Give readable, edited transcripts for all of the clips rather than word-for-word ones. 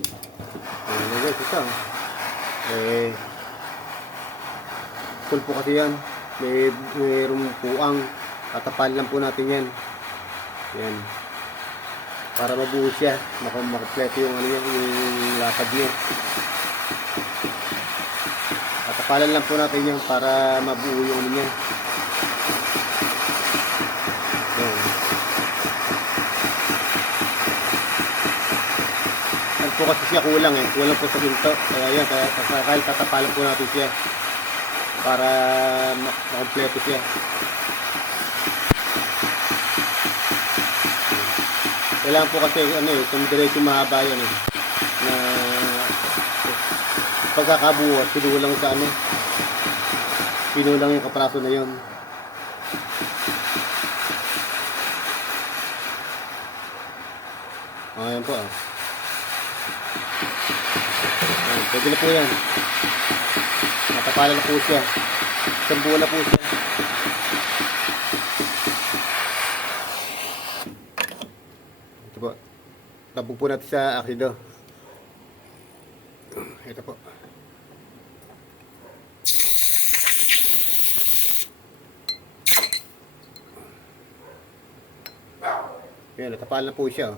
Ayan guys, ito. Eh, full po kasi yan. Mayroong puang. Tatapal lang po natin yan. Yan. Para mabuo siya. Makumpleto yung ano yan, yung lapad niya. Tatapalan lang po natin yan para mabuo yung ano niya. Yan. Yan po kasi siya kulang eh. Kulang po sa ginto. Kaya yan, kaya tatapalan po natin siya para makumpleto siya. Kailangan po kasi ano eh, kung diretso mahaba yan eh, na pagkakabuo, pinulang sa ano, pinulang yung kapraso na yun. Ayan po ah. Ayan, pwede na po yan. Natapalan na po siya. Isang buo na po siya. Ito po. Tabog po natin sa akido. Ito po. Ayan, natapalan na po siya.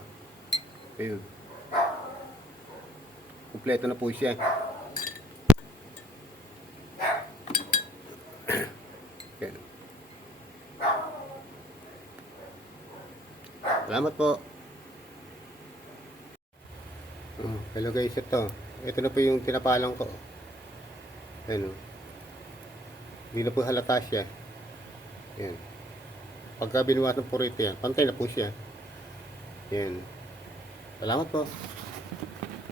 Ayun. Kompleto na po siya. Ayan. Salamat po. Hello guys, ito na po yung tinapalan ko. Ayan o. Hindi na po halata siya. Ayan. Pagka binuhat ng purito yan, pantay na po siya. Ayan. Salamat po.